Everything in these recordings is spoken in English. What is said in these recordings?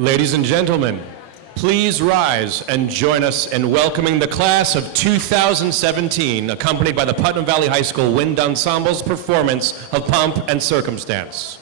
Ladies and gentlemen, please rise and join us in welcoming the class of 2017, accompanied by the Putnam Valley High School Wind Ensemble's performance of Pomp and Circumstance.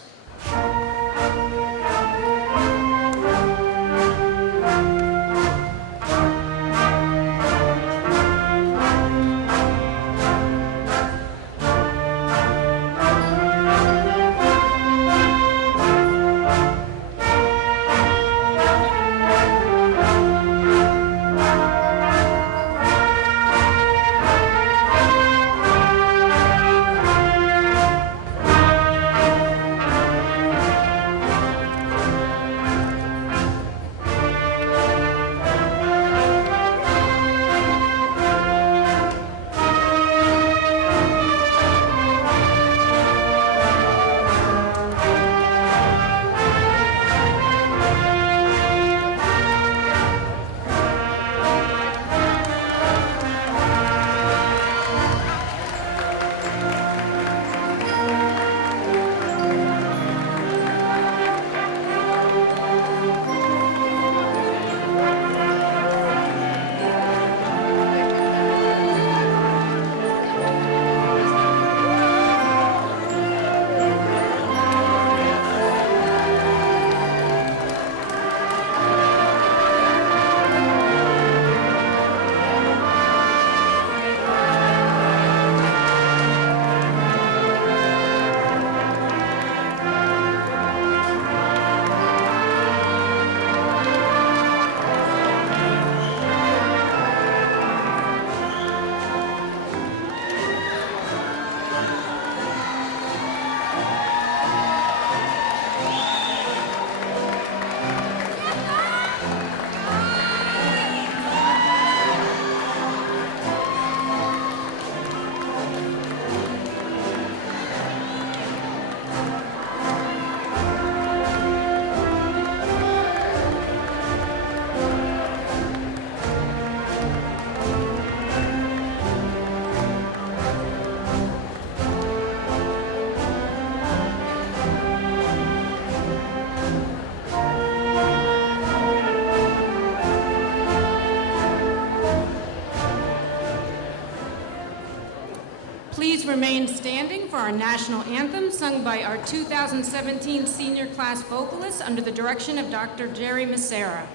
Please remain standing for our national anthem sung by our 2017 senior class vocalists under the direction of Dr. Jerry Macera.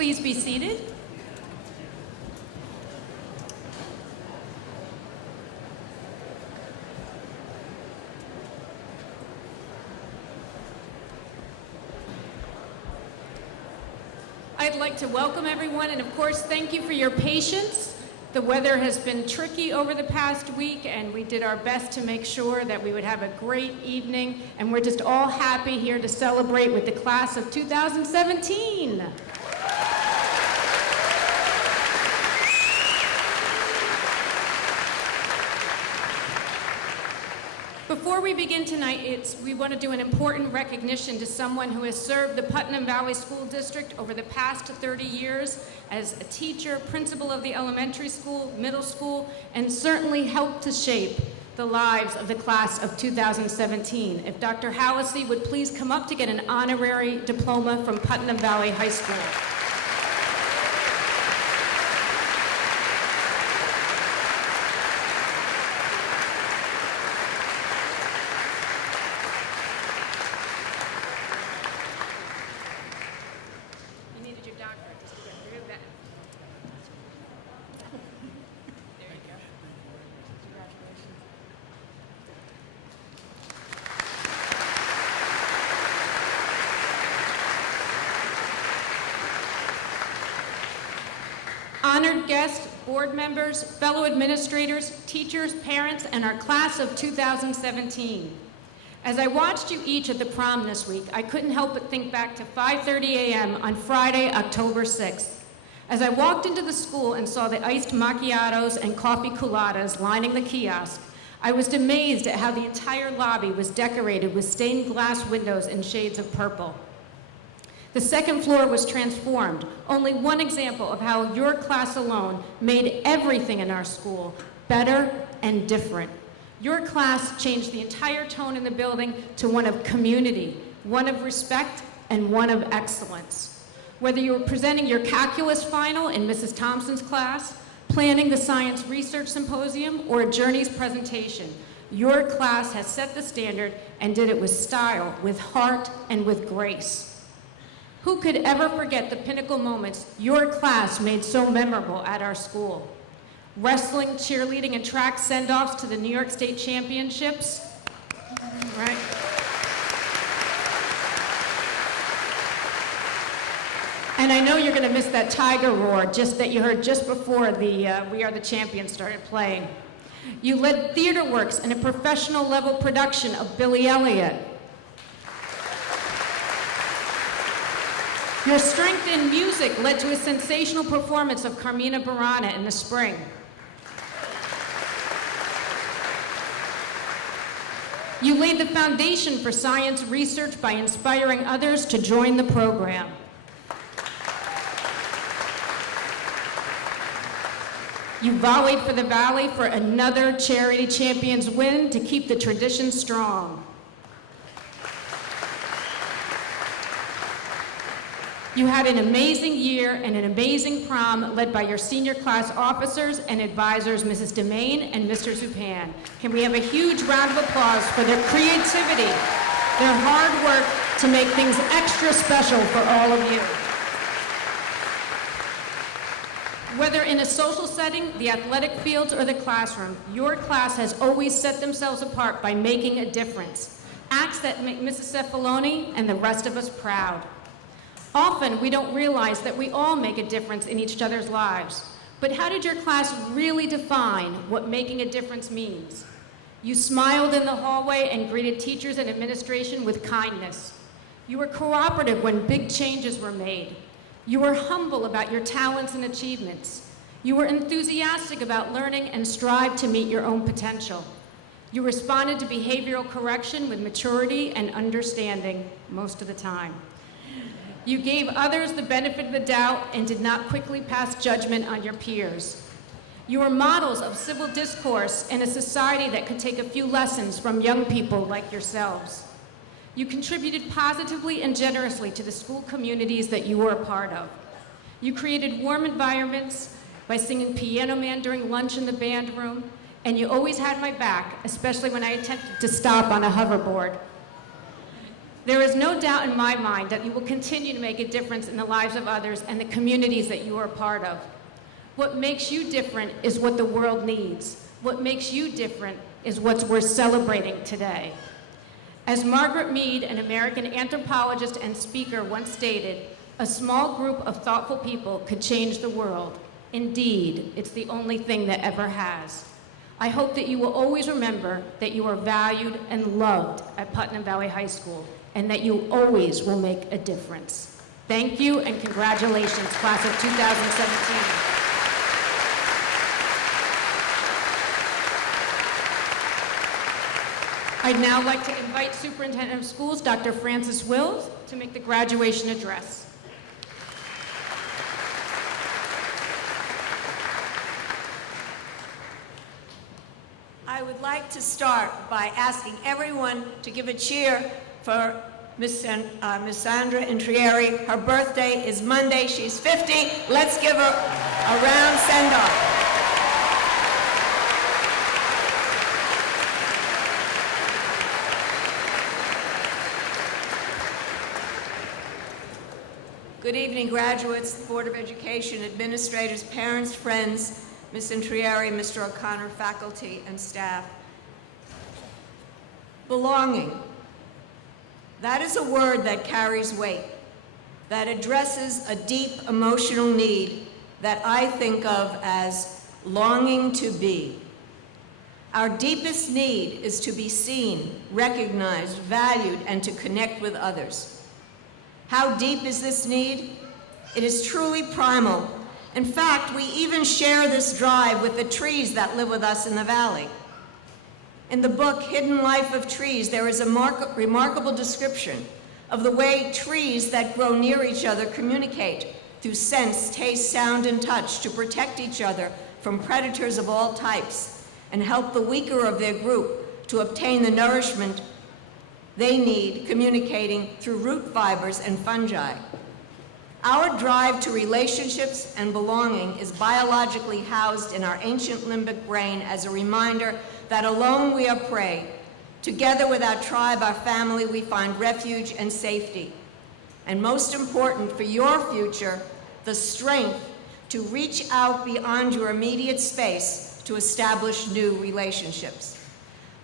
Please be seated. to welcome everyone, and of course, thank you for your patience. The weather has been tricky over the past week, and we did our best to make sure that we would have a great evening, and we're just all happy here to celebrate with the class of 2017. Before we begin tonight, we want to do an important recognition to someone who has served the Putnam Valley School District over the past 30 years as a teacher, principal of the elementary school, middle school, and certainly helped to shape the lives of the class of 2017. If Dr. Howasey would please come up to get an honorary diploma from Putnam Valley High School. Honored guests, board members, fellow administrators, teachers, parents, and our class of 2017. As I watched you each at the prom this week, I couldn't help but think back to 5:30 a.m. on Friday, October 6th. As I walked into the school and saw the iced macchiatos and coffee culottes lining the kiosk, I was amazed at how the entire lobby was decorated with stained glass windows in shades of purple. The second floor was transformed, only one example of how your class alone made everything in our school better and different. Your class changed the entire tone in the building to one of community, one of respect, and one of excellence. Whether you were presenting your calculus final in Mrs. Thompson's class, planning the science research symposium, or a journeys presentation, your class has set the standard and did it with style, with heart, and with grace. Who could ever forget the pinnacle moments your class made so memorable at our school? Wrestling, cheerleading, and track send-offs to the New York State Championships, right? And I know you're gonna miss that tiger roar that you heard just before the We Are the Champions started playing. You led theater works in a professional level production of Billy Elliot. Your strength in music led to a sensational performance of Carmina Burana in the spring. You laid the foundation for science research by inspiring others to join the program. You volleyed for the Valley for another Charity Champions win to keep the tradition strong. You had an amazing year and an amazing prom led by your senior class officers and advisors, Mrs. Demain and Mr. Zupan. Can we have a huge round of applause for their creativity, their hard work to make things extra special for all of you. Whether in a social setting, the athletic fields, or the classroom, your class has always set themselves apart by making a difference. Acts that make Mrs. Cefaloni and the rest of us proud. Often, we don't realize that we all make a difference in each other's lives. But how did your class really define what making a difference means? You smiled in the hallway and greeted teachers and administration with kindness. You were cooperative when big changes were made. You were humble about your talents and achievements. You were enthusiastic about learning and strived to meet your own potential. You responded to behavioral correction with maturity and understanding most of the time. You gave others the benefit of the doubt and did not quickly pass judgment on your peers. You were models of civil discourse in a society that could take a few lessons from young people like yourselves. You contributed positively and generously to the school communities that you were a part of. You created warm environments by singing Piano Man during lunch in the band room, and you always had my back, especially when I attempted to stop on a hoverboard. There is no doubt in my mind that you will continue to make a difference in the lives of others and the communities that you are a part of. What makes you different is what the world needs. What makes you different is what's worth celebrating today. As Margaret Mead, an American anthropologist and speaker, once stated, A small group of thoughtful people could change the world. Indeed, it's the only thing that ever has. I hope that you will always remember that you are valued and loved at Putnam Valley High School, and that you always will make a difference. Thank you and congratulations, class of 2017. I'd now like to invite Superintendent of Schools, Dr. Francis Wills, to make the graduation address. I would like to start by asking everyone to give a cheer for Miss Sandra Intrieri. Her birthday is Monday. She's 50. Let's give her a round send-off. Good evening, graduates, Board of Education, administrators, parents, friends, Ms. Intrieri, Mr. O'Connor, faculty, and staff. Belonging. That is a word that carries weight, that addresses a deep emotional need that I think of as longing to be. Our deepest need is to be seen, recognized, valued, and to connect with others. How deep is this need? It is truly primal. In fact, we even share this drive with the trees that live with us in the valley. In the book, Hidden Life of Trees, there is a remarkable description of the way trees that grow near each other communicate through sense, taste, sound, and touch to protect each other from predators of all types and help the weaker of their group to obtain the nourishment they need, communicating through root fibers and fungi. Our drive to relationships and belonging is biologically housed in our ancient limbic brain as a reminder that alone we are prey. Together with our tribe, our family, we find refuge and safety. And most important for your future, the strength to reach out beyond your immediate space to establish new relationships.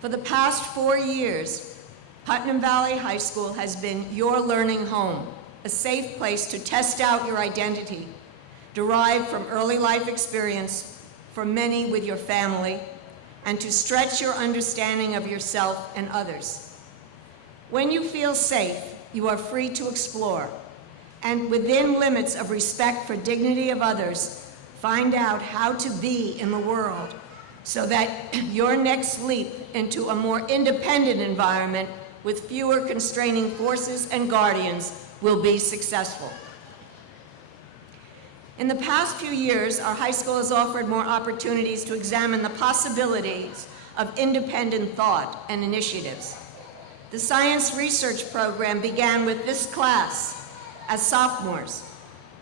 For the past 4 years, Putnam Valley High School has been your learning home, a safe place to test out your identity, derived from early life experience, for many with your family, and to stretch your understanding of yourself and others. When you feel safe, you are free to explore, and within limits of respect for dignity of others, find out how to be in the world so that your next leap into a more independent environment with fewer constraining forces and guardians will be successful. In the past few years, our high school has offered more opportunities to examine the possibilities of independent thought and initiatives. The science research program began with this class as sophomores.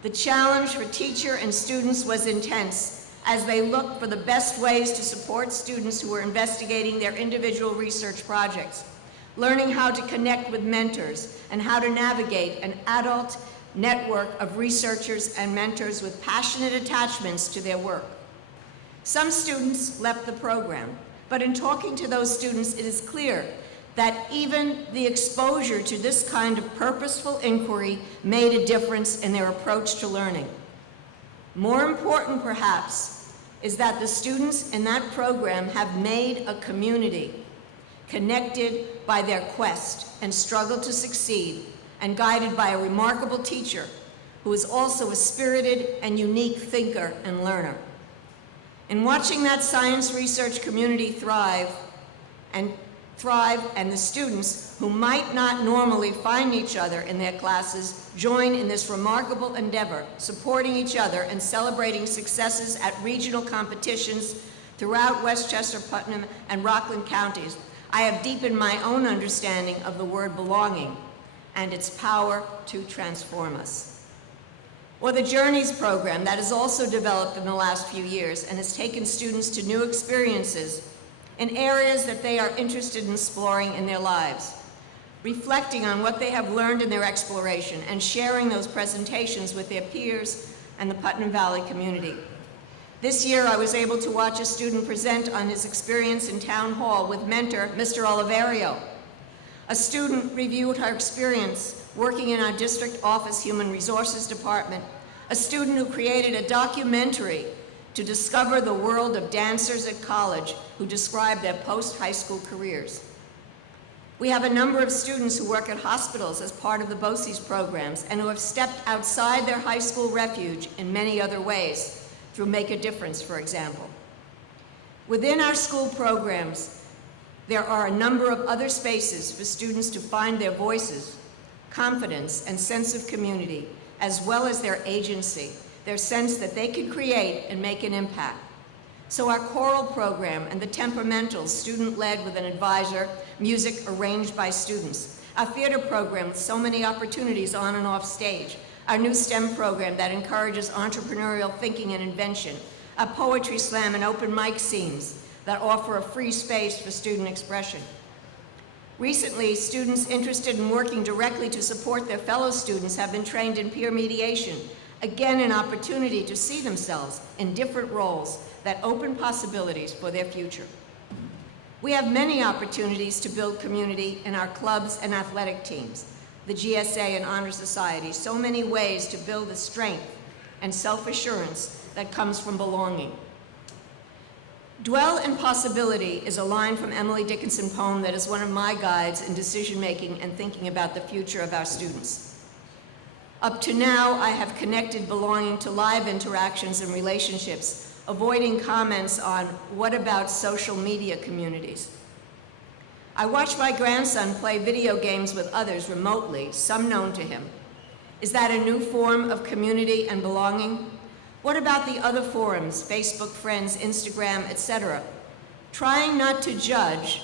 The challenge for teacher and students was intense as they looked for the best ways to support students who were investigating their individual research projects, learning how to connect with mentors and how to navigate an adult network of researchers and mentors with passionate attachments to their work. Some students left the program, but in talking to those students, it is clear that even the exposure to this kind of purposeful inquiry made a difference in their approach to learning. More important, perhaps, is that the students in that program have made a community, connected by their quest and struggle to succeed, and guided by a remarkable teacher who is also a spirited and unique thinker and learner. In watching that science research community thrive, and the students who might not normally find each other in their classes join in this remarkable endeavor, supporting each other and celebrating successes at regional competitions throughout Westchester, Putnam, and Rockland counties, I have deepened my own understanding of the word belonging and its power to transform us. Or the Journeys program that has also developed in the last few years and has taken students to new experiences in areas that they are interested in exploring in their lives, reflecting on what they have learned in their exploration and sharing those presentations with their peers and the Putnam Valley community. This year, I was able to watch a student present on his experience in town hall with mentor, Mr. Oliverio. A student reviewed her experience working in our district office human resources department. A student who created a documentary to discover the world of dancers at college who describe their post-high school careers. We have a number of students who work at hospitals as part of the BOCES programs and who have stepped outside their high school refuge in many other ways, through Make a Difference, for example. Within our school programs, there are a number of other spaces for students to find their voices, confidence, and sense of community, as well as their agency, their sense that they can create and make an impact. So our choral program and the temperamentals, student-led with an advisor, music arranged by students. Our theater program with so many opportunities on and off stage. Our new STEM program that encourages entrepreneurial thinking and invention. Our poetry slam and open mic scenes that offer a free space for student expression. Recently, students interested in working directly to support their fellow students have been trained in peer mediation, again an opportunity to see themselves in different roles that open possibilities for their future. We have many opportunities to build community in our clubs and athletic teams, the GSA and Honor Society, so many ways to build the strength and self-assurance that comes from belonging. Dwell in possibility is a line from Emily Dickinson's poem that is one of my guides in decision-making and thinking about the future of our students. Up to now, I have connected belonging to live interactions and relationships, avoiding comments on what about social media communities. I watch my grandson play video games with others remotely, some known to him. Is that a new form of community and belonging? What about the other forums, Facebook friends, Instagram, etc.? Trying not to judge,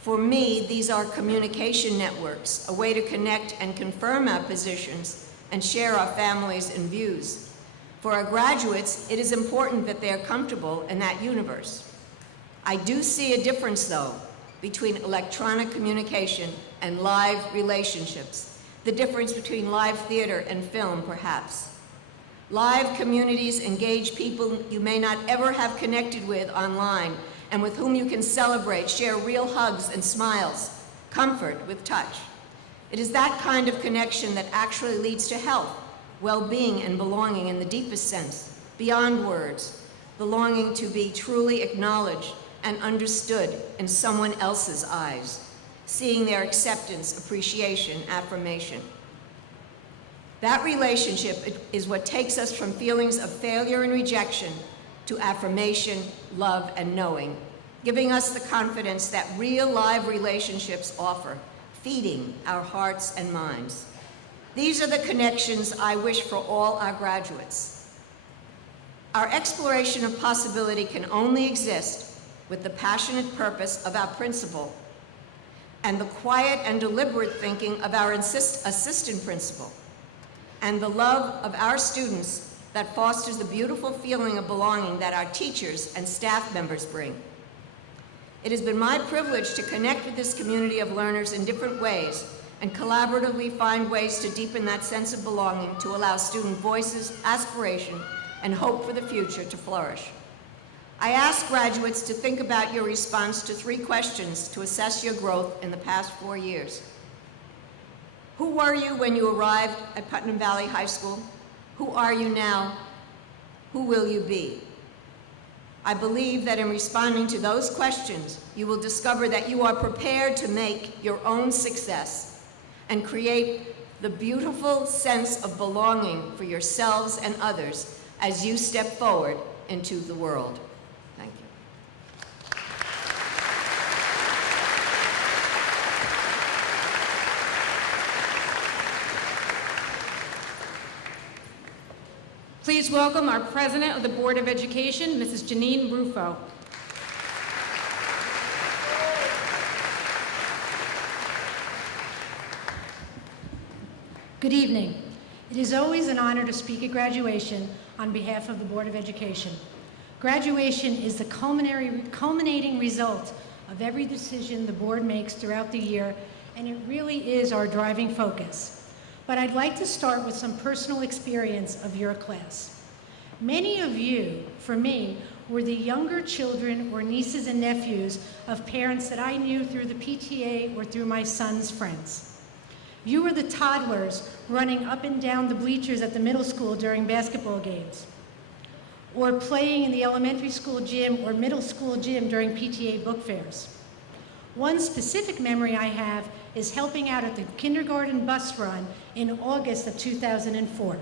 for me, these are communication networks, a way to connect and confirm our positions and share our families and views. For our graduates, it is important that they are comfortable in that universe. I do see a difference, though, between electronic communication and live relationships, the difference between live theater and film, perhaps. Live communities engage people you may not ever have connected with online and with whom you can celebrate, share real hugs and smiles, comfort with touch. It is that kind of connection that actually leads to health, well-being, and belonging in the deepest sense, beyond words, belonging to be truly acknowledged and understood in someone else's eyes, seeing their acceptance, appreciation, affirmation. That relationship is what takes us from feelings of failure and rejection to affirmation, love, and knowing, giving us the confidence that real live relationships offer, feeding our hearts and minds. These are the connections I wish for all our graduates. Our exploration of possibility can only exist with the passionate purpose of our principal and the quiet and deliberate thinking of our assistant principal, and the love of our students that fosters the beautiful feeling of belonging that our teachers and staff members bring. It has been my privilege to connect with this community of learners in different ways and collaboratively find ways to deepen that sense of belonging to allow student voices, aspiration, and hope for the future to flourish. I ask graduates to think about your response to 3 questions to assess your growth in the past 4 years. Who were you when you arrived at Putnam Valley High School? Who are you now? Who will you be? I believe that in responding to those questions, you will discover that you are prepared to make your own success and create the beautiful sense of belonging for yourselves and others as you step forward into the world. Thank you. Please welcome our President of the Board of Education, Mrs. Janine Rufo. Good evening. It is always an honor to speak at graduation on behalf of the Board of Education. Graduation is the culminating result of every decision the board makes throughout the year, and it really is our driving focus. But I'd like to start with some personal experience of your class. Many of you, for me, were the younger children or nieces and nephews of parents that I knew through the PTA or through my son's friends. You were the toddlers running up and down the bleachers at the middle school during basketball games, or playing in the elementary school gym or middle school gym during PTA book fairs. One specific memory I have is helping out at the kindergarten bus run in August of 2004.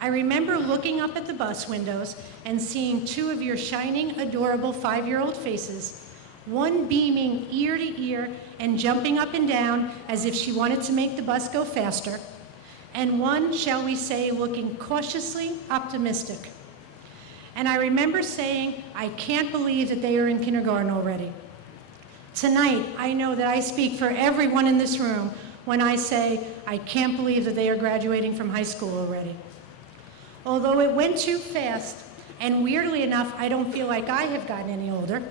I remember looking up at the bus windows and seeing two of your shining, adorable 5-year-old faces, one beaming ear to ear and jumping up and down as if she wanted to make the bus go faster, and one, shall we say, looking cautiously optimistic. And I remember saying, I can't believe that they are in kindergarten already. Tonight, I know that I speak for everyone in this room when I say, I can't believe that they are graduating from high school already. Although it went too fast, and weirdly enough, I don't feel like I have gotten any older,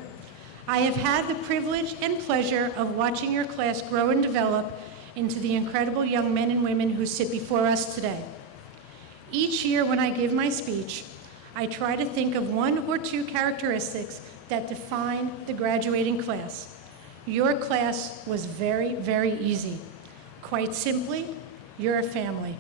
I have had the privilege and pleasure of watching your class grow and develop into the incredible young men and women who sit before us today. Each year when I give my speech, I try to think of one or two characteristics that define the graduating class. Your class was very, very easy. Quite simply, you're a family.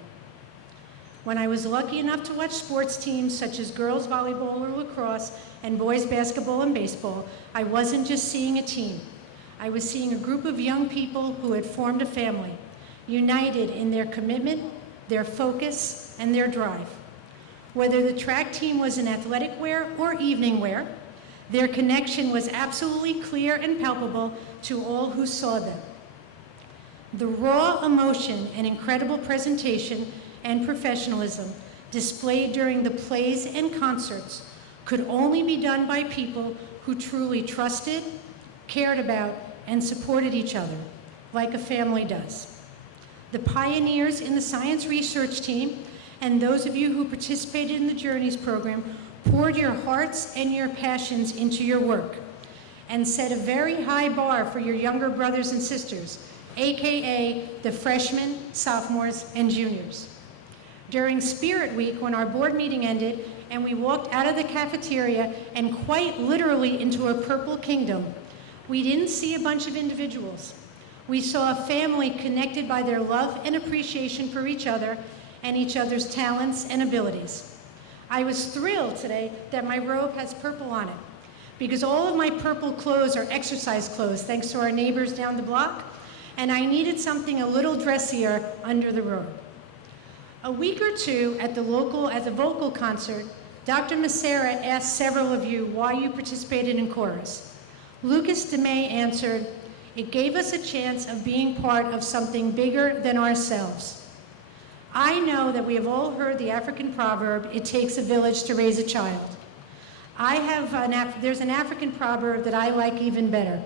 When I was lucky enough to watch sports teams such as girls volleyball or lacrosse and boys basketball and baseball, I wasn't just seeing a team. I was seeing a group of young people who had formed a family, united in their commitment, their focus, and their drive. Whether the track team was in athletic wear or evening wear, their connection was absolutely clear and palpable to all who saw them. The raw emotion and incredible presentation and professionalism displayed during the plays and concerts could only be done by people who truly trusted, cared about, and supported each other, like a family does. The pioneers in the science research team and those of you who participated in the Journeys program poured your hearts and your passions into your work and set a very high bar for your younger brothers and sisters, AKA the freshmen, sophomores, and juniors. During Spirit Week, when our board meeting ended and we walked out of the cafeteria and quite literally into a purple kingdom, we didn't see a bunch of individuals. We saw a family connected by their love and appreciation for each other and each other's talents and abilities. I was thrilled today that my robe has purple on it, because all of my purple clothes are exercise clothes, thanks to our neighbors down the block, and I needed something a little dressier under the robe. A week or two at the vocal concert, Dr. Macera asked several of you why you participated in chorus. Lucas DeMay answered, "It gave us a chance of being part of something bigger than ourselves." I know that we have all heard the African proverb, "It takes a village to raise a child." There's an African proverb that I like even better.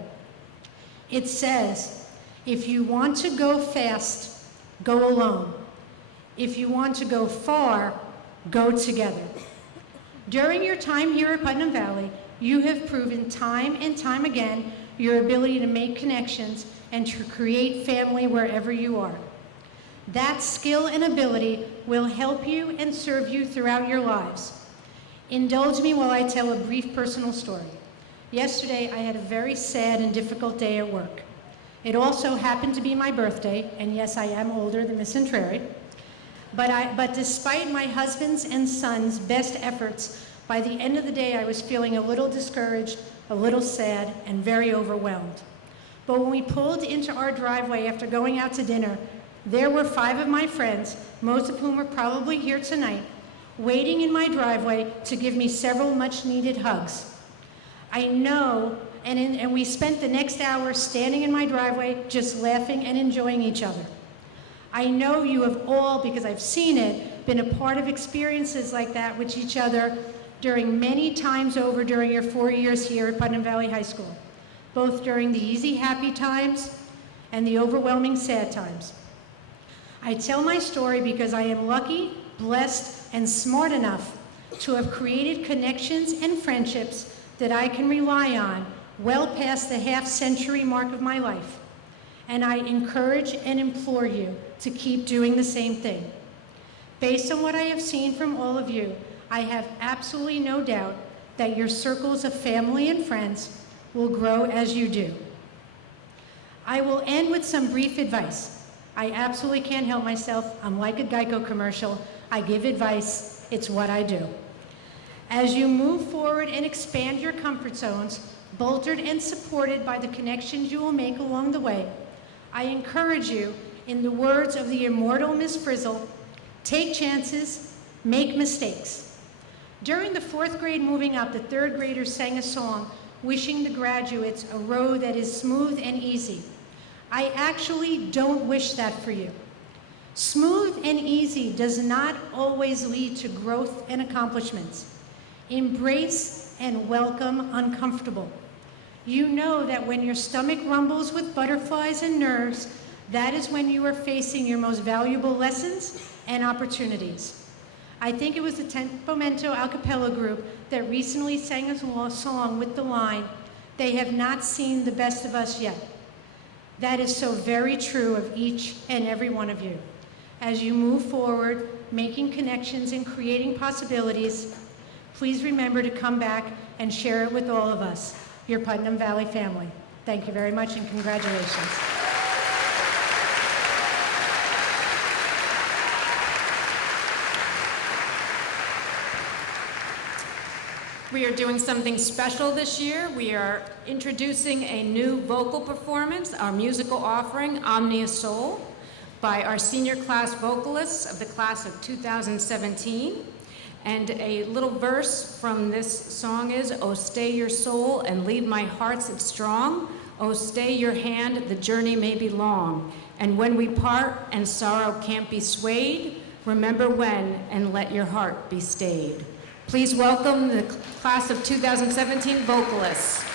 It says, "If you want to go fast, go alone. If you want to go far, go together." During your time here at Putnam Valley, you have proven time and time again your ability to make connections and to create family wherever you are. That skill and ability will help you and serve you throughout your lives. Indulge me while I tell a brief personal story. Yesterday, I had a very sad and difficult day at work. It also happened to be my birthday, and yes, I am older than Miss Centrari. But despite my husband's and son's best efforts, by the end of the day, I was feeling a little discouraged, a little sad, and very overwhelmed. But when we pulled into our driveway after going out to dinner, there were 5 of my friends, most of whom are probably here tonight, waiting in my driveway to give me several much-needed hugs. I know, and we spent the next hour standing in my driveway just laughing and enjoying each other. I know you have all, because I've seen it, been a part of experiences like that with each other during many times over during your 4 years here at Putnam Valley High School, both during the easy, happy times and the overwhelming sad times. I tell my story because I am lucky, blessed, and smart enough to have created connections and friendships that I can rely on well past the half-century mark of my life. And I encourage and implore you to keep doing the same thing. Based on what I have seen from all of you, I have absolutely no doubt that your circles of family and friends will grow as you do. I will end with some brief advice. I absolutely can't help myself. I'm like a Geico commercial. I give advice. It's what I do. As you move forward and expand your comfort zones, bolstered and supported by the connections you will make along the way, I encourage you, in the words of the immortal Miss Frizzle, take chances, make mistakes. During the 4th grade moving up, the 3rd graders sang a song wishing the graduates a road that is smooth and easy. I actually don't wish that for you. Smooth and easy does not always lead to growth and accomplishments. Embrace and welcome uncomfortable. You know that when your stomach rumbles with butterflies and nerves, that is when you are facing your most valuable lessons and opportunities. I think it was the Tempomento a cappella group that recently sang a song with the line, "They have not seen the best of us yet." That is so very true of each and every one of you. As you move forward, making connections and creating possibilities, please remember to come back and share it with all of us, your Putnam Valley family. Thank you very much and congratulations. We are doing something special this year. We are introducing a new vocal performance, our musical offering, Omnia Soul, by our senior class vocalists of the class of 2017. And a little verse from this song is, "Oh, stay your soul and leave my hearts it strong. Oh, stay your hand, the journey may be long. And when we part and sorrow can't be swayed, remember when and let your heart be stayed." Please welcome the class of 2017 vocalists.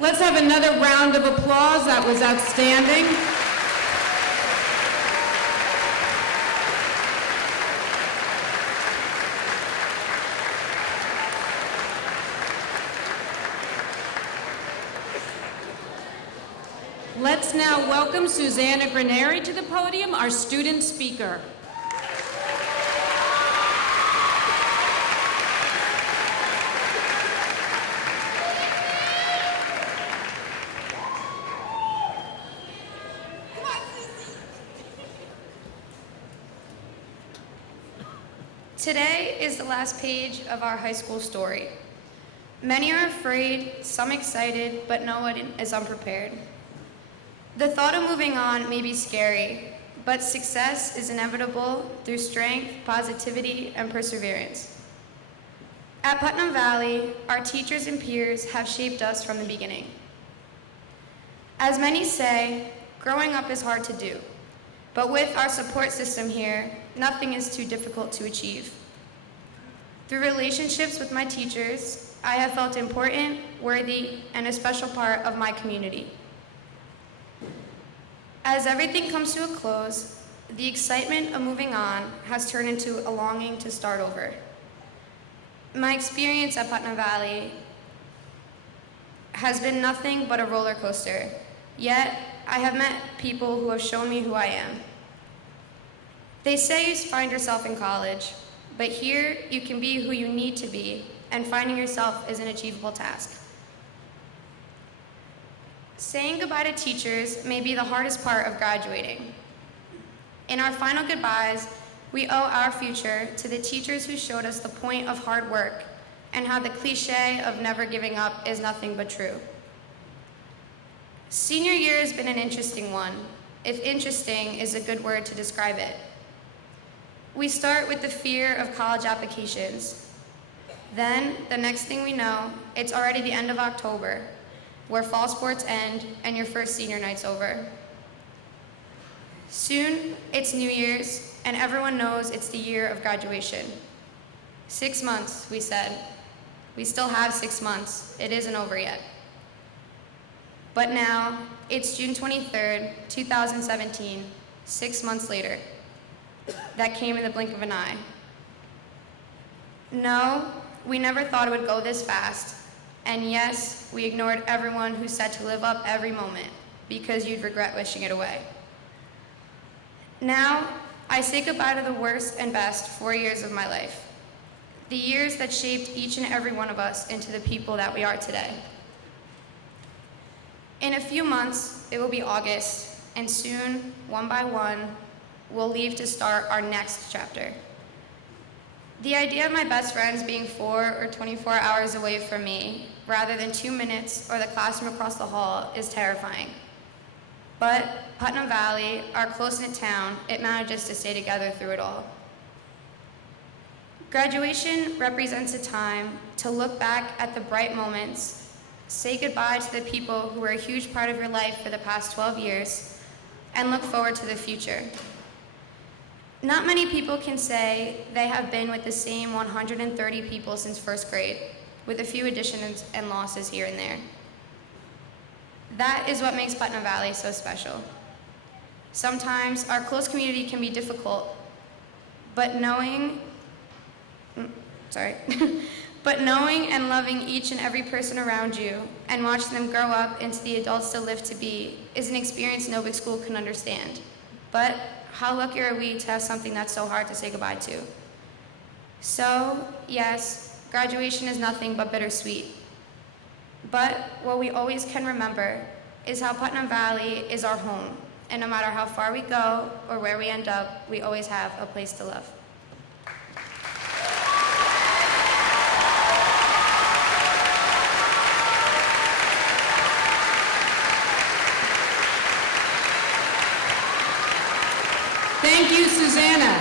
Let's have another round of applause. That was outstanding. Let's now welcome Susanna Graneri to the podium, our student speaker. Today is the last page of our high school story. Many are afraid, some excited, but no one is unprepared. The thought of moving on may be scary, but success is inevitable through strength, positivity, and perseverance. At Putnam Valley, our teachers and peers have shaped us from the beginning. As many say, growing up is hard to do, but with our support system here, nothing is too difficult to achieve. Through relationships with my teachers, I have felt important, worthy, and a special part of my community. As everything comes to a close, the excitement of moving on has turned into a longing to start over. My experience at Putnam Valley has been nothing but a roller coaster, yet I have met people who have shown me who I am. They say you find yourself in college, but here you can be who you need to be, and finding yourself is an achievable task. Saying goodbye to teachers may be the hardest part of graduating. In our final goodbyes, we owe our future to the teachers who showed us the point of hard work and how the cliche of never giving up is nothing but true. Senior year has been an interesting one, if interesting is a good word to describe it. We start with the fear of college applications. Then, the next thing we know, it's already the end of October, where fall sports end and your first senior night's over. Soon, it's New Year's, and everyone knows it's the year of graduation. 6 months, we said. We still have 6 months. It isn't over yet. But now, it's June 23rd, 2017, 6 months later. That came in the blink of an eye. No, we never thought it would go this fast. And yes, we ignored everyone who said to live up every moment, because you'd regret wishing it away. Now, I say goodbye to the worst and best 4 years of my life. The years that shaped each and every one of us into the people that we are today. In a few months, it will be August, and soon, one by one, we'll leave to start our next chapter. The idea of my best friends being 4 or 24 hours away from me, rather than 2 minutes or the classroom across the hall, is terrifying. But Putnam Valley, our close-knit town, it manages to stay together through it all. Graduation represents a time to look back at the bright moments, say goodbye to the people who were a huge part of your life for the past 12 years, and look forward to the future. Not many people can say they have been with the same 130 people since first grade, with a few additions and losses here and there. That is what makes Putnam Valley so special. Sometimes our close community can be difficult, but knowing and loving each and every person around you and watching them grow up into the adults they live to be is an experience no big school can understand. But how lucky are we to have something that's so hard to say goodbye to? So, yes, graduation is nothing but bittersweet. But what we always can remember is how Putnam Valley is our home, and no matter how far we go or where we end up, we always have a place to love. Thank you, Susanna.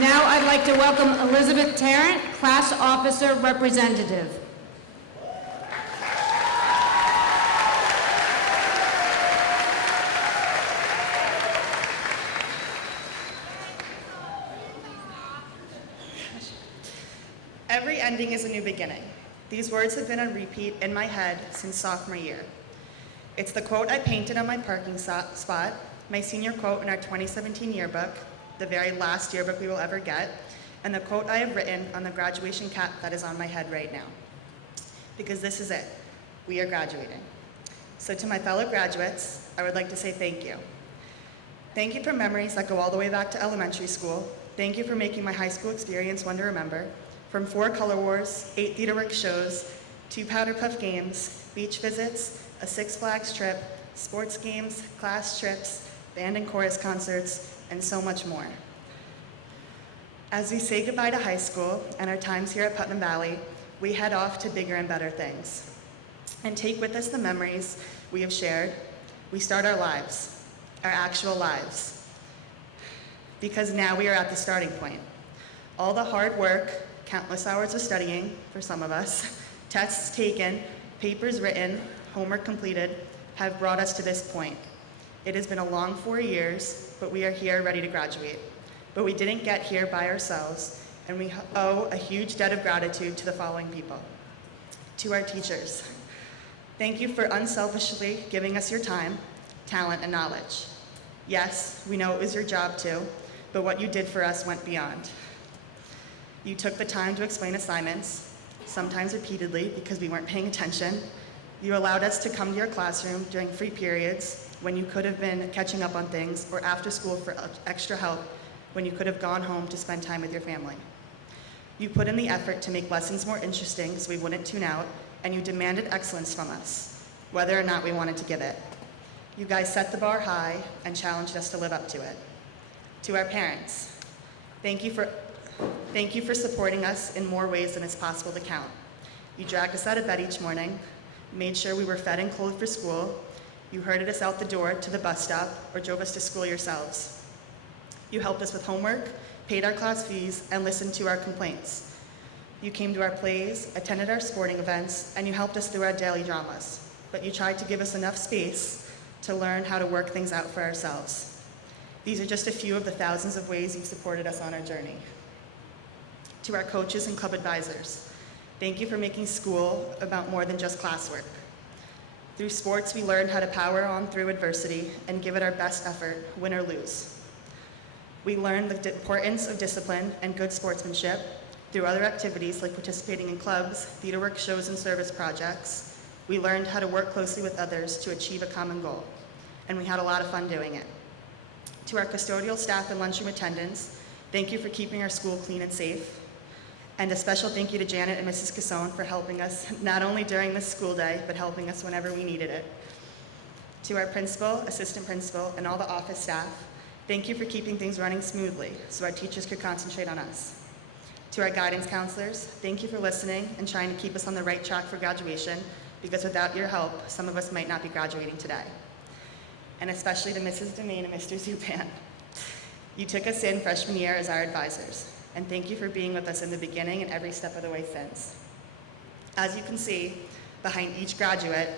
Now I'd like to welcome Elizabeth Tarrant, Class Officer Representative. Every ending is a new beginning. These words have been on repeat in my head since sophomore year. It's the quote I painted on my parking spot, my senior quote in our 2017 yearbook, the very last yearbook we will ever get, and the quote I have written on the graduation cap that is on my head right now. Because this is it. We are graduating. So to my fellow graduates, I would like to say thank you. Thank you for memories that go all the way back to elementary school. Thank you for making my high school experience one to remember. From 4 color wars, 8 theater work shows, 2 powder puff games, beach visits, a Six Flags trip, sports games, class trips, band and chorus concerts, and so much more. As we say goodbye to high school and our times here at Putnam Valley, we head off to bigger and better things. And take with us the memories we have shared. We start our lives, our actual lives. Because now we are at the starting point. All the hard work, countless hours of studying for some of us, tests taken, papers written, homework completed, have brought us to this point. It has been a long 4 years, but we are here ready to graduate. But we didn't get here by ourselves, and we owe a huge debt of gratitude to the following people. To our teachers, thank you for unselfishly giving us your time, talent, and knowledge. Yes, we know it was your job too, but what you did for us went beyond. You took the time to explain assignments, sometimes repeatedly because we weren't paying attention. You allowed us to come to your classroom during free periods when you could have been catching up on things, or after school for extra help when you could have gone home to spend time with your family. You put in the effort to make lessons more interesting so we wouldn't tune out, and you demanded excellence from us, whether or not we wanted to give it. You guys set the bar high and challenged us to live up to it. To our parents, thank you for supporting us in more ways than it's possible to count. You dragged us out of bed each morning, made sure we were fed and clothed for school. You herded us out the door to the bus stop or drove us to school yourselves. You helped us with homework, paid our class fees, and listened to our complaints. You came to our plays, attended our sporting events, and you helped us through our daily dramas. But you tried to give us enough space to learn how to work things out for ourselves. These are just a few of the thousands of ways you've supported us on our journey. To our coaches and club advisors, thank you for making school about more than just classwork. Through sports, we learned how to power on through adversity and give it our best effort, win or lose. We learned the importance of discipline and good sportsmanship through other activities like participating in clubs, theater work shows, and service projects. We learned how to work closely with others to achieve a common goal, and we had a lot of fun doing it. To our custodial staff and lunchroom attendants, thank you for keeping our school clean and safe. And a special thank you to Janet and Mrs. Casone for helping us not only during this school day, but helping us whenever we needed it. To our principal, assistant principal, and all the office staff, thank you for keeping things running smoothly so our teachers could concentrate on us. To our guidance counselors, thank you for listening and trying to keep us on the right track for graduation, because without your help, some of us might not be graduating today. And especially to Mrs. Demain and Mr. Zupan. You took us in freshman year as our advisors, and thank you for being with us in the beginning and every step of the way since. As you can see, behind each graduate,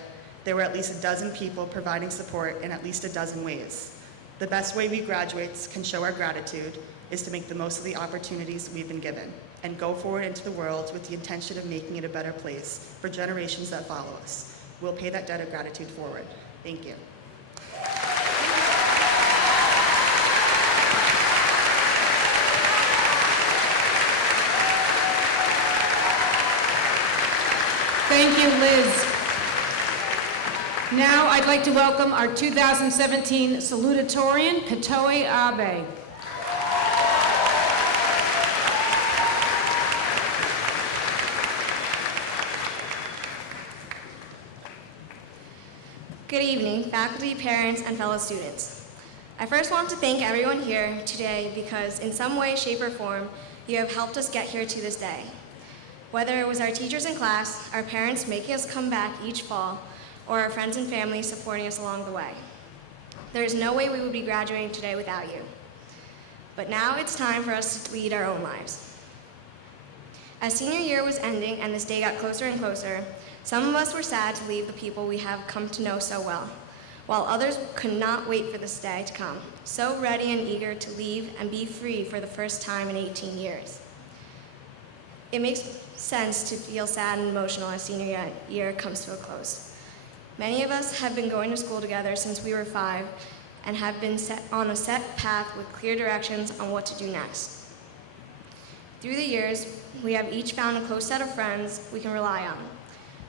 there were at least a dozen people providing support in at least a dozen ways. The best way we graduates can show our gratitude is to make the most of the opportunities we've been given and go forward into the world with the intention of making it a better place for generations that follow us. We'll pay that debt of gratitude forward. Thank you. Thank you, Liz. Now I'd like to welcome our 2017 Salutatorian, Katoe Abe. Good evening, faculty, parents, and fellow students. I first want to thank everyone here today because in some way, shape, or form, you have helped us get here to this day. Whether it was our teachers in class, our parents making us come back each fall, or our friends and family supporting us along the way. There is no way we would be graduating today without you. But now it's time for us to lead our own lives. As senior year was ending and this day got closer and closer, some of us were sad to leave the people we have come to know so well, while others could not wait for this day to come, so ready and eager to leave and be free for the first time in 18 years. It makes sense to feel sad and emotional as senior year comes to a close. Many of us have been going to school together since we were 5 and have been set on a set path with clear directions on what to do next. Through the years, we have each found a close set of friends we can rely on.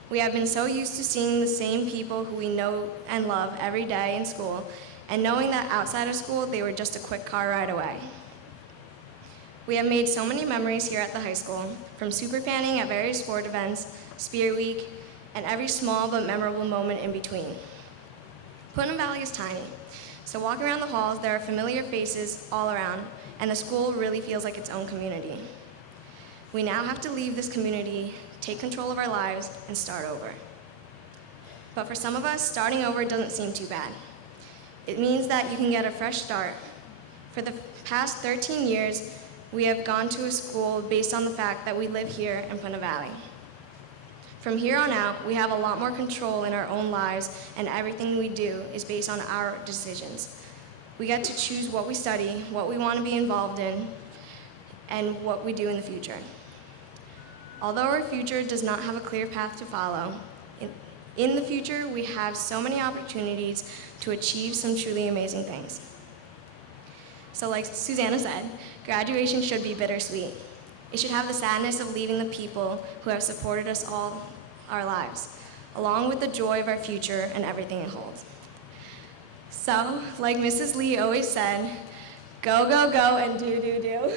We have been so used to seeing the same people who we know and love every day in school, and knowing that outside of school, they were just a quick car ride away. We have made so many memories here at the high school, from super fanning at various sport events, Spear Week, and every small but memorable moment in between. Putnam Valley is tiny, so walking around the halls, there are familiar faces all around, and the school really feels like its own community. We now have to leave this community, take control of our lives, and start over. But for some of us, starting over doesn't seem too bad. It means that you can get a fresh start. For the past 13 years, we have gone to a school based on the fact that we live here in Putnam Valley. From here on out, we have a lot more control in our own lives, and everything we do is based on our decisions. We get to choose what we study, what we want to be involved in, and what we do in the future. Although our future does not have a clear path to follow, in the future we have so many opportunities to achieve some truly amazing things. So like Susanna said, graduation should be bittersweet. It should have the sadness of leaving the people who have supported us all our lives, along with the joy of our future and everything it holds. So, like Mrs. Lee always said, go, go, go, and do, do, do.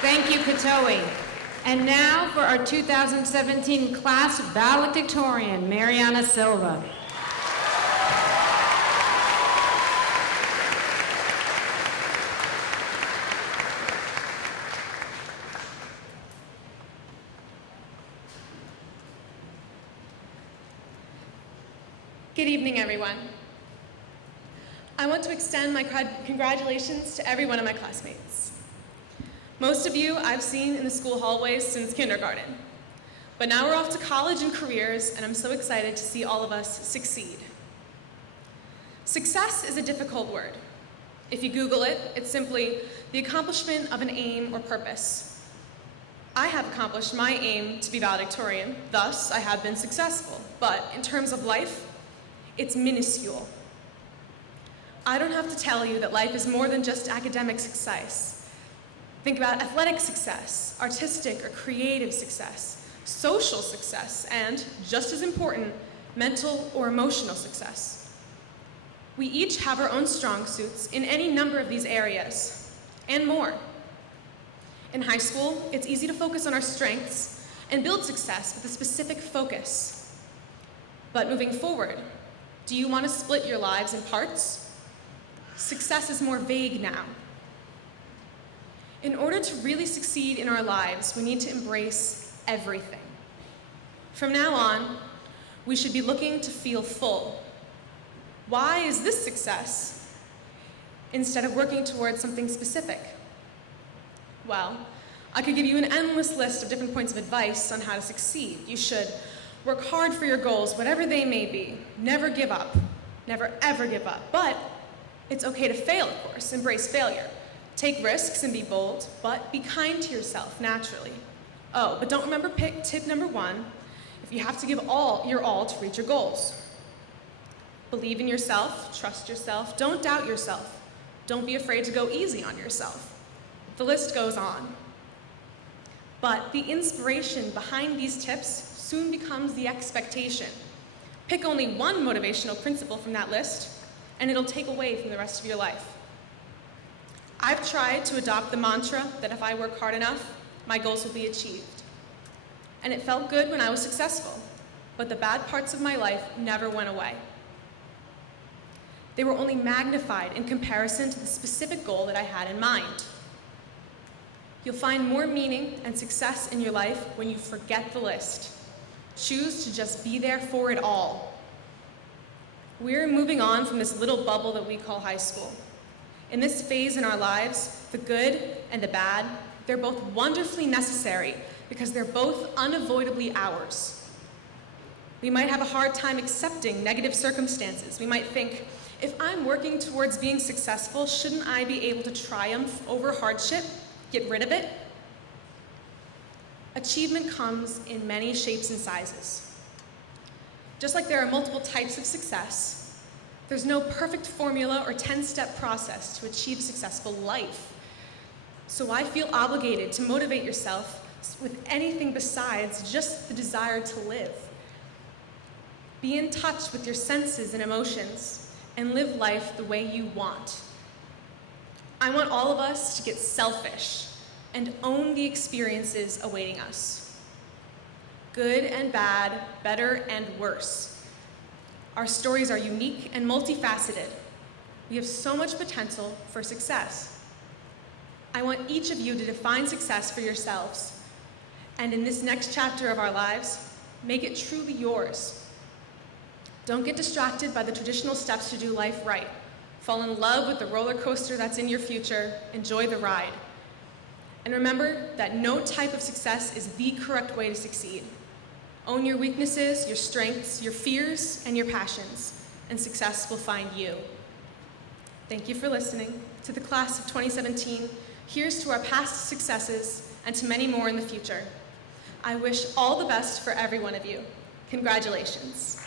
Thank you, Katoe. And now for our 2017 class valedictorian, Mariana Silva. Good evening, everyone. I want to extend my congratulations to every one of my classmates. Most of you I've seen in the school hallways since kindergarten. But now we're off to college and careers, and I'm so excited to see all of us succeed. Success is a difficult word. If you Google it, it's simply the accomplishment of an aim or purpose. I have accomplished my aim to be valedictorian, thus I have been successful. But in terms of life, it's minuscule. I don't have to tell you that life is more than just academic success. Think about athletic success, artistic or creative success, social success, and, just as important, mental or emotional success. We each have our own strong suits in any number of these areas, and more. In high school, it's easy to focus on our strengths and build success with a specific focus. But moving forward, do you want to split your lives in parts? Success is more vague now. In order to really succeed in our lives, we need to embrace everything. From now on, we should be looking to feel full. Why is this success? Instead of working towards something specific. Well, I could give you an endless list of different points of advice on how to succeed. You should work hard for your goals, whatever they may be. Never give up. Never ever give up. But it's okay to fail, of course. Embrace failure. Take risks and be bold, but be kind to yourself naturally. Oh, but don't remember tip number 1, if you have to give your all to reach your goals. Believe in yourself, trust yourself, don't doubt yourself. Don't be afraid to go easy on yourself. The list goes on. But the inspiration behind these tips soon becomes the expectation. Pick only one motivational principle from that list, and it'll take away from the rest of your life. I've tried to adopt the mantra that if I work hard enough, my goals will be achieved. And it felt good when I was successful, but the bad parts of my life never went away. They were only magnified in comparison to the specific goal that I had in mind. You'll find more meaning and success in your life when you forget the list. Choose to just be there for it all. We're moving on from this little bubble that we call high school. In this phase in our lives, the good and the bad, they're both wonderfully necessary because they're both unavoidably ours. We might have a hard time accepting negative circumstances. We might think, if I'm working towards being successful, shouldn't I be able to triumph over hardship, get rid of it? Achievement comes in many shapes and sizes. Just like there are multiple types of success, there's no perfect formula or 10-step process to achieve a successful life. So I feel obligated to motivate yourself with anything besides just the desire to live. Be in touch with your senses and emotions and live life the way you want. I want all of us to get selfish and own the experiences awaiting us. Good and bad, better and worse. Our stories are unique and multifaceted. We have so much potential for success. I want each of you to define success for yourselves, and in this next chapter of our lives, make it truly yours. Don't get distracted by the traditional steps to do life right. Fall in love with the roller coaster that's in your future. Enjoy the ride. And remember that no type of success is the correct way to succeed. Own your weaknesses, your strengths, your fears, and your passions, and success will find you. Thank you for listening. To the class of 2017, here's to our past successes and to many more in the future. I wish all the best for every one of you. Congratulations.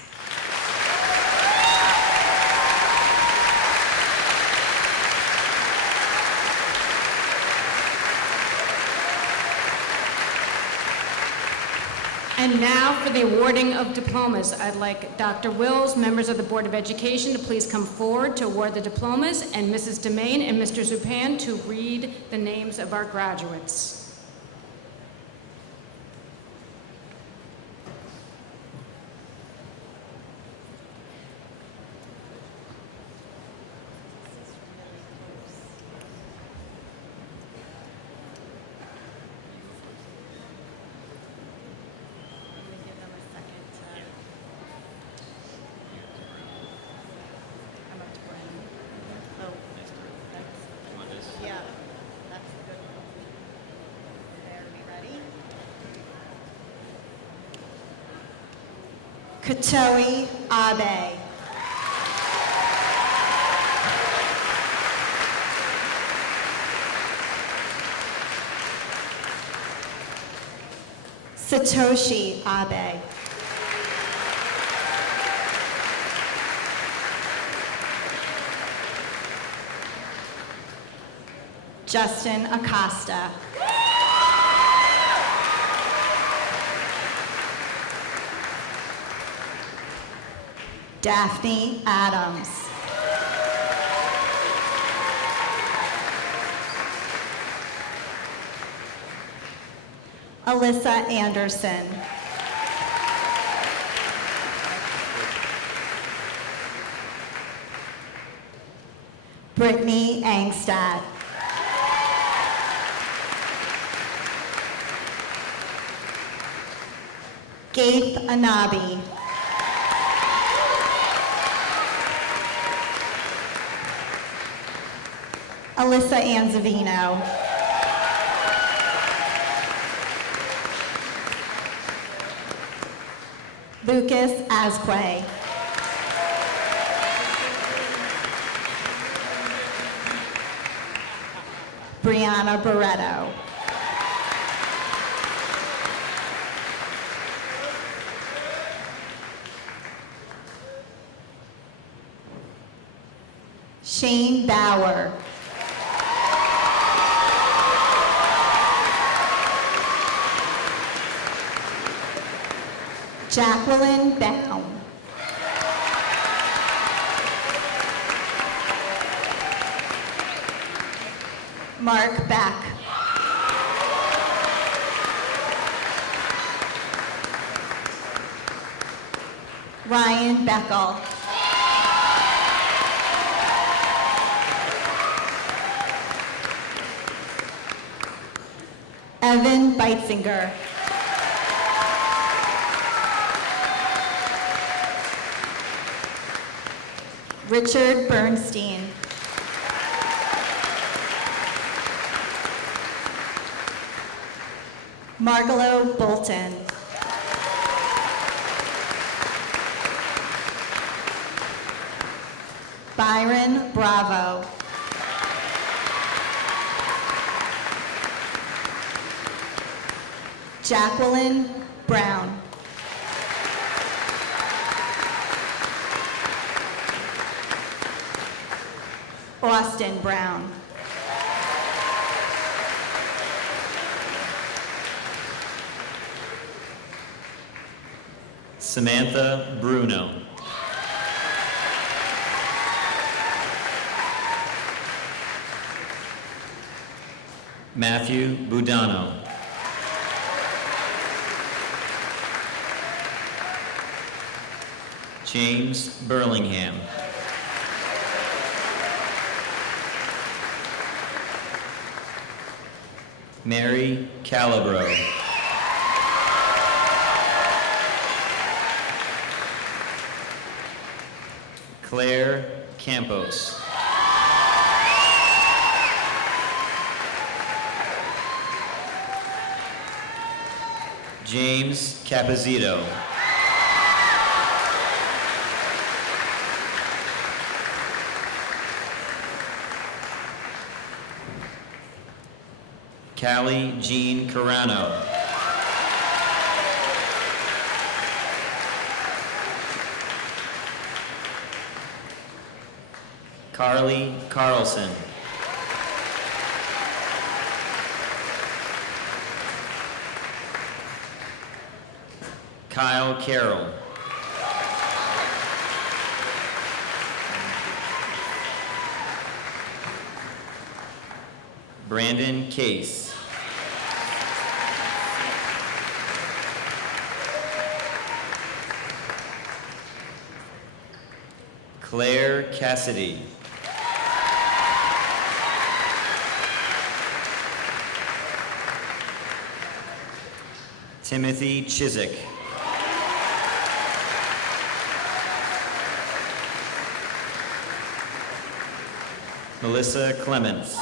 And now for the awarding of diplomas. I'd like Dr. Wills, members of the Board of Education, to please come forward to award the diplomas, and Mrs. Demain and Mr. Zupan to read the names of our graduates. Katoe Abe. Satoshi Abe. Justin Acosta. Daphne Adams. Alyssa Anderson. Brittany Angstad. Gaith Anabi. Alyssa Anzavino. Lucas Asquay. Brianna Barretto. Shane Bauer. Jacqueline Baum. Mark Beck. Ryan Beckel. Evan Beitzinger. Richard Bernstein. Margalo Bolton. Byron Bravo. Jacqueline Brown. Austin Brown. Samantha Bruno. Matthew Budano. James Burlingham. Mary Calabro. Claire Campos. James Capozito. Callie Jean Carano. Carly Carlson. Kyle Carroll. Brandon Case. Claire Cassidy. Timothy Chiswick. Melissa Clements.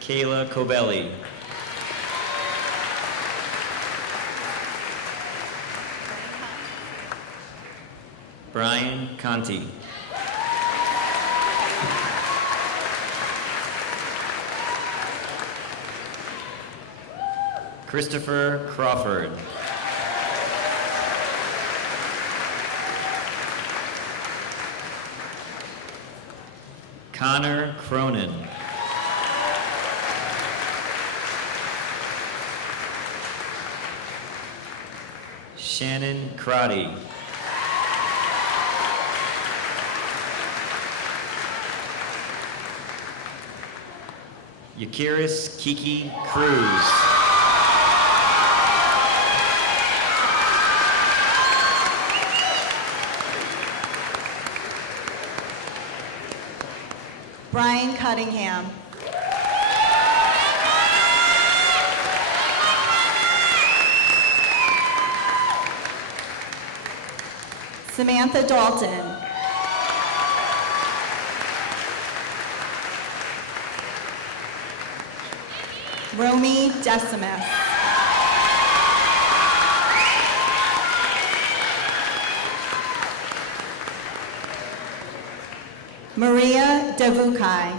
Kayla Cobelli. Brian Conti. Christopher Crawford. Connor Cronin. Shannon Crotty. Yakiris Kiki Cruz. Brian Cunningham. Samantha Dalton. Romy Decimus. Maria Davukai.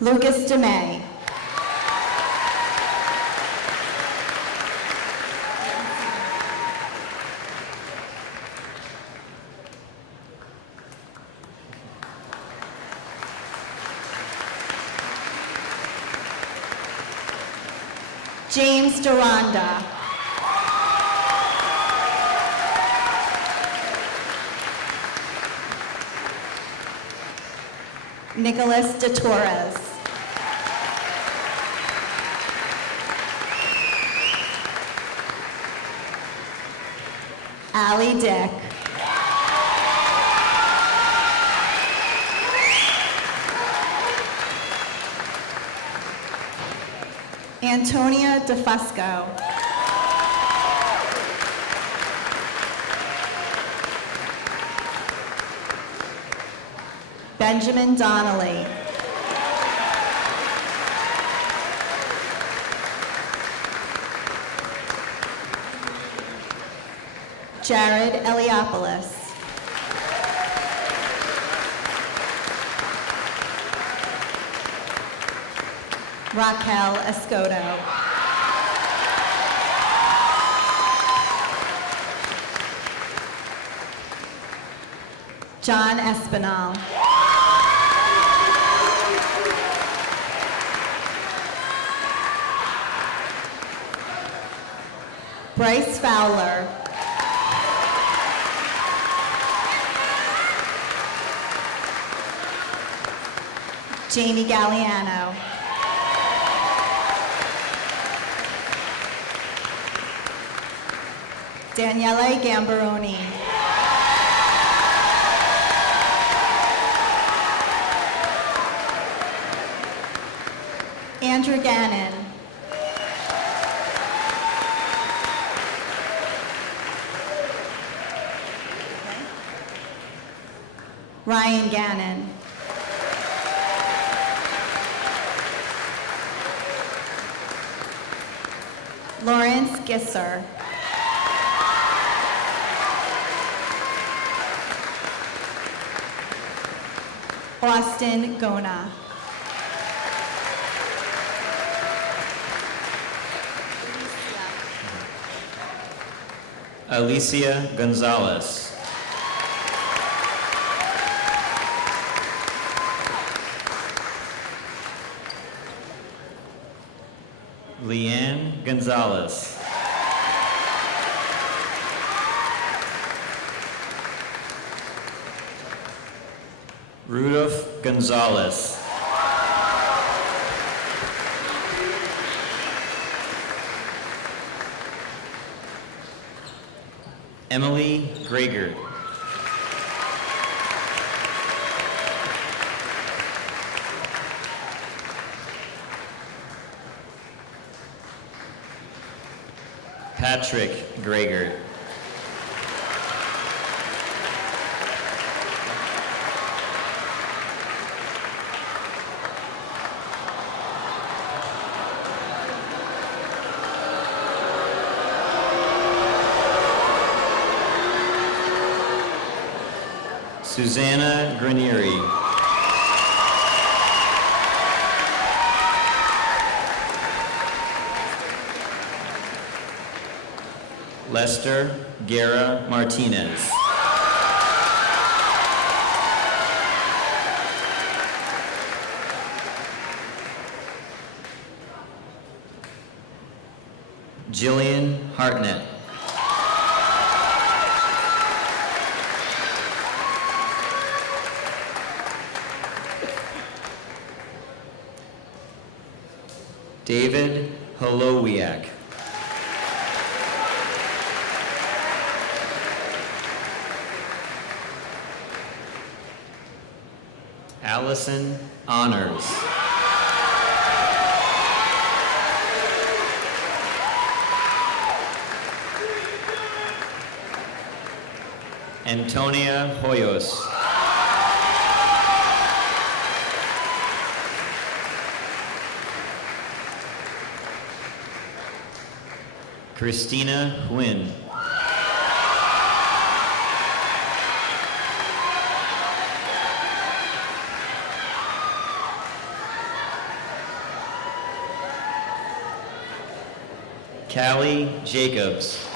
Lucas DeMay. James Duranda. Nicholas de Torres. Allie Dick. Antonia DeFusco. Benjamin Donnelly. Jared Eliopoulos. Raquel Escoto. John Espinal. Bryce Fowler. Jamie Galliano. Daniele Gambaroni. Andrew Gannon. Ryan Gannon. Lawrence Gisser. Austin Gona. Alicia Gonzalez. Leanne Gonzalez. Rudolph Gonzalez. Emily Greger. Patrick Greger. Susanna Granieri. Lester Guerra Martinez. Jillian Hartnett. David Holowiak. Allison Honors. Antonia Hoyos. Christina Huynh. Callie Jacobs.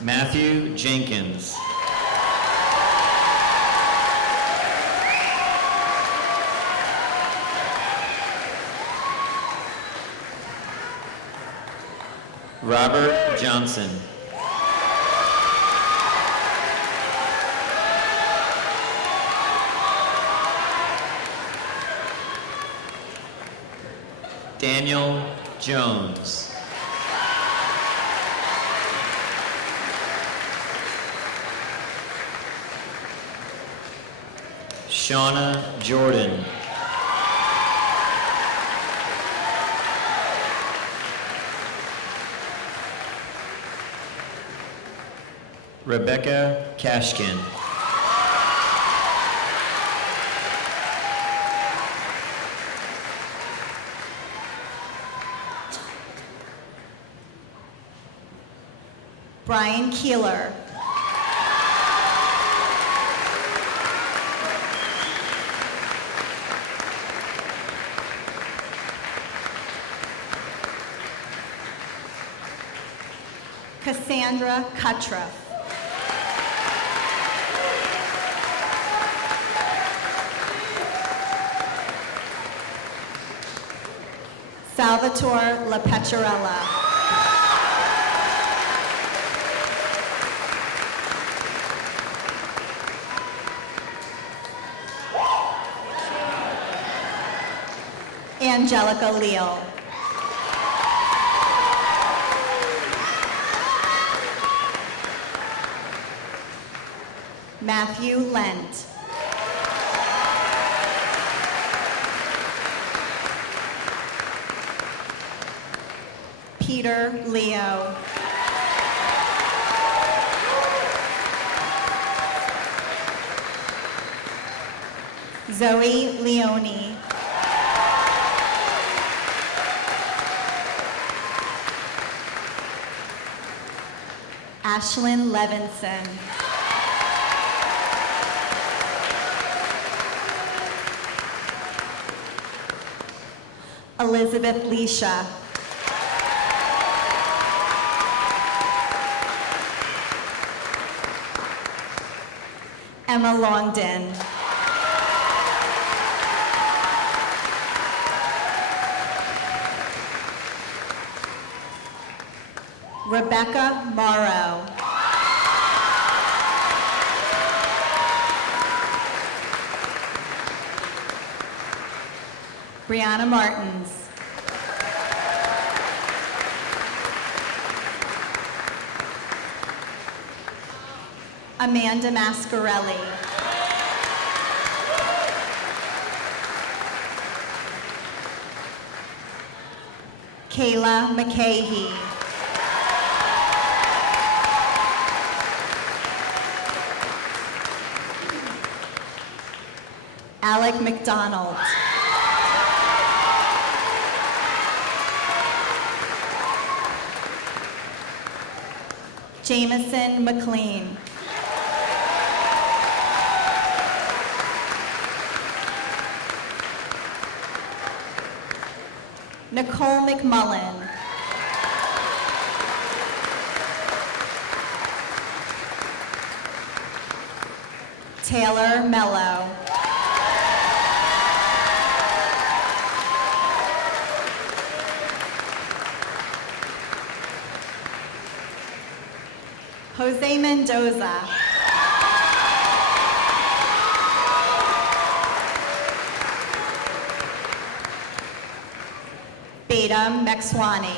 Matthew Jenkins. Robert Johnson. Daniel Jones. Shauna Jordan. Rebecca Kashkin. Brian Keeler. Cassandra Cutruff. Salvatore La Pecorella. Angelica Leal. Matthew Lent. Peter Leo. Zoe Leone. Ashlyn Levinson. Elizabeth Leisha. Emma Longden. Rebecca Morrow. Brianna Martins. Amanda Mascarelli. Kayla McCahey. Alec McDonald. Jameson McLean. Nicole McMullen. Taylor Mello. Jose Mendoza. Beta Mexwani.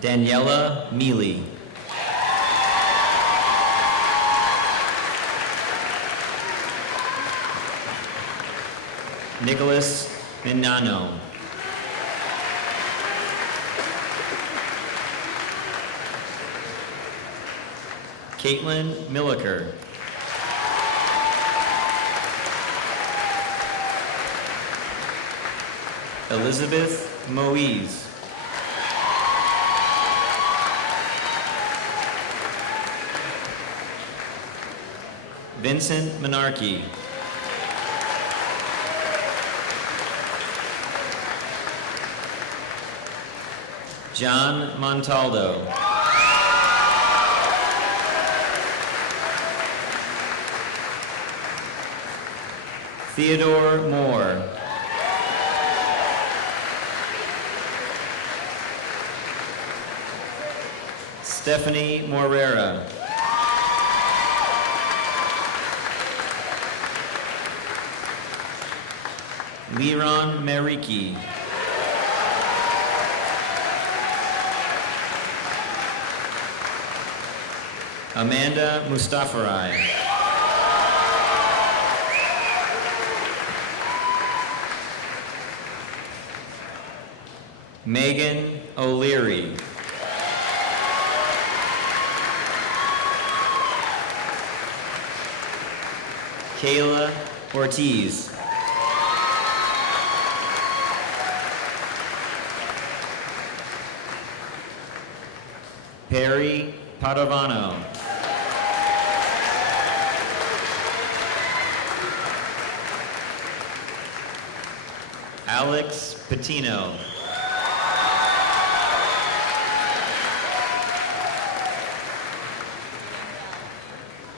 Daniela Mealy. Nicholas Minano. Caitlin Milliker. Elizabeth Moise. Vincent Menarche. John Montaldo. Theodore Moore. Stephanie Morera. Liron Meriki. Amanda Mustafarai. Megan O'Leary. Kayla Ortiz. Perry Padovano. Alex Patino.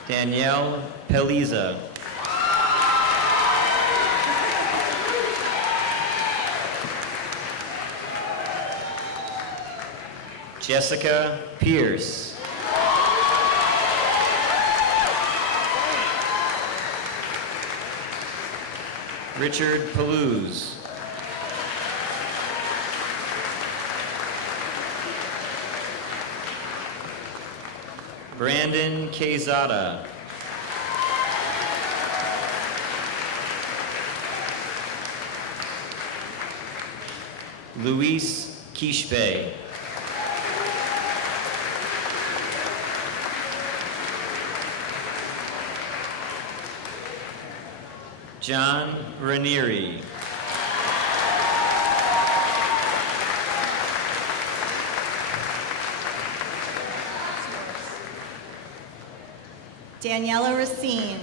Danielle Peliza. Jessica Pierce. Richard Palouse. Brandon Quezada. Luis Quishpe. John Ranieri. Daniela Racine.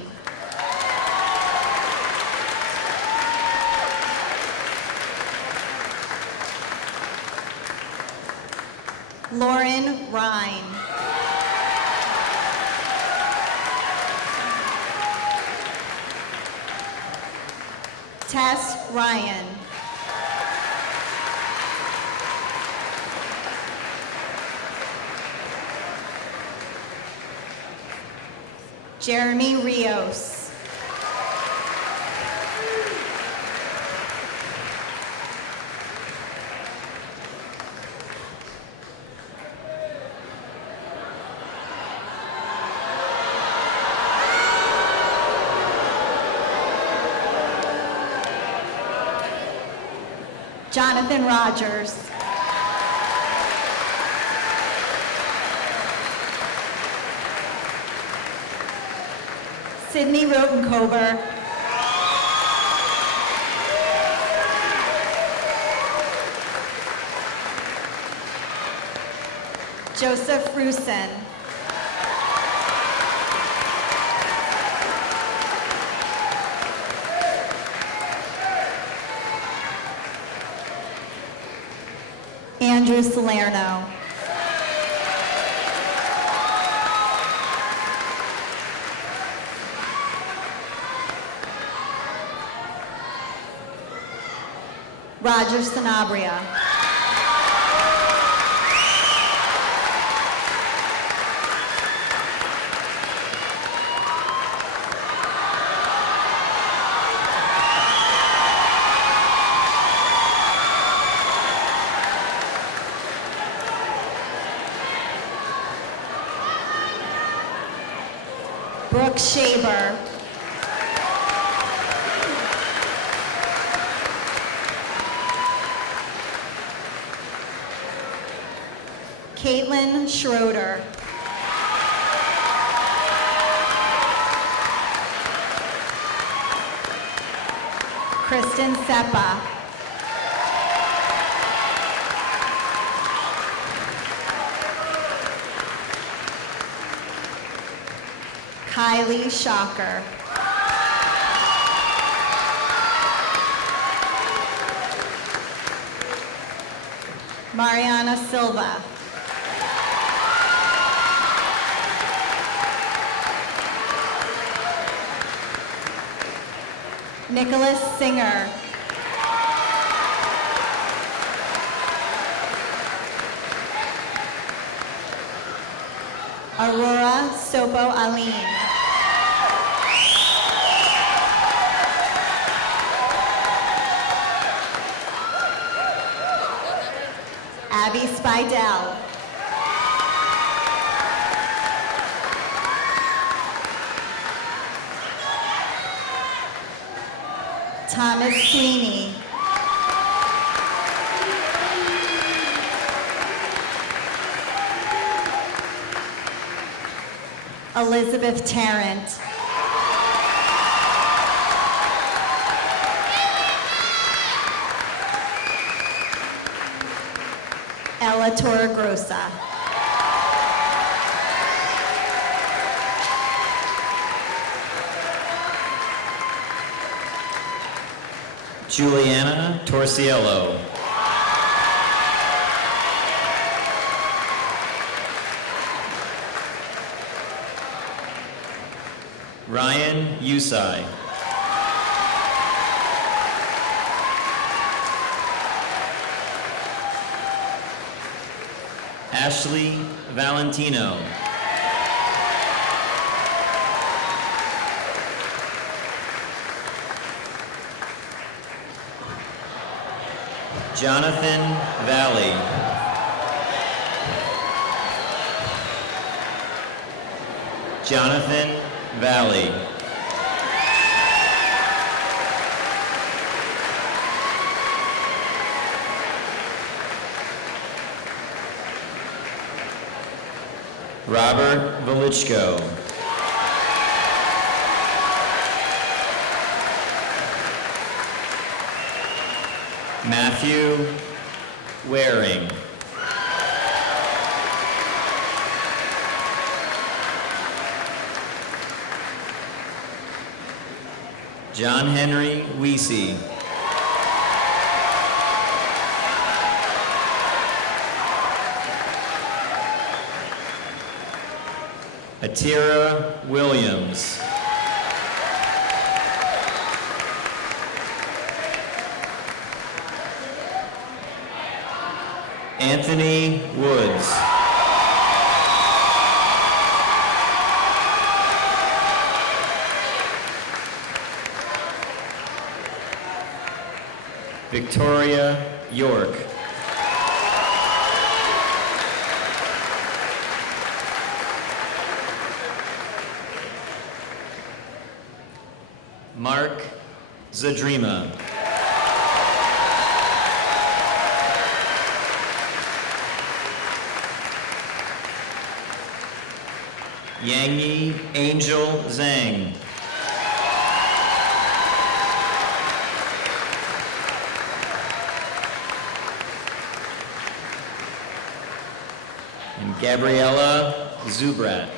Lauren Rhine. Tess Ryan. Jeremy Rios. Jonathan Rogers. Sydney Rotenkober. Joseph Rusin. Andrew Salerno. Roger Sanabria. Brooke Shaver. Caitlin Schroeder. Kristen Seppa. Kylie Shocker. Mariana Silva. Nicholas Singer. Aurora Sopo Aline. Abby Spidell. Thomas Sweeney. Elizabeth Tarrant. Ella Torregrosa. Juliana Torciello. Ryan Usai. Ashley Valentino. Jonathan Valley. Jonathan Valley. Robert Velichko. Matthew Waring. John Henry Weesey. Atira Williams. Anthony Woods. Victoria York. Mark Zadrima. Yangi Angel Zhang. And Gabriella Zubrat.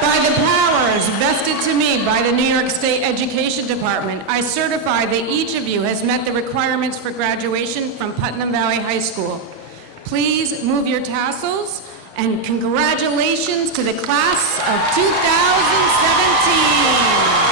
By the powers vested to me by the New York State Education Department, I certify that each of you has met the requirements for graduation from Putnam Valley High School. Please move your tassels, and congratulations to the class of 2017.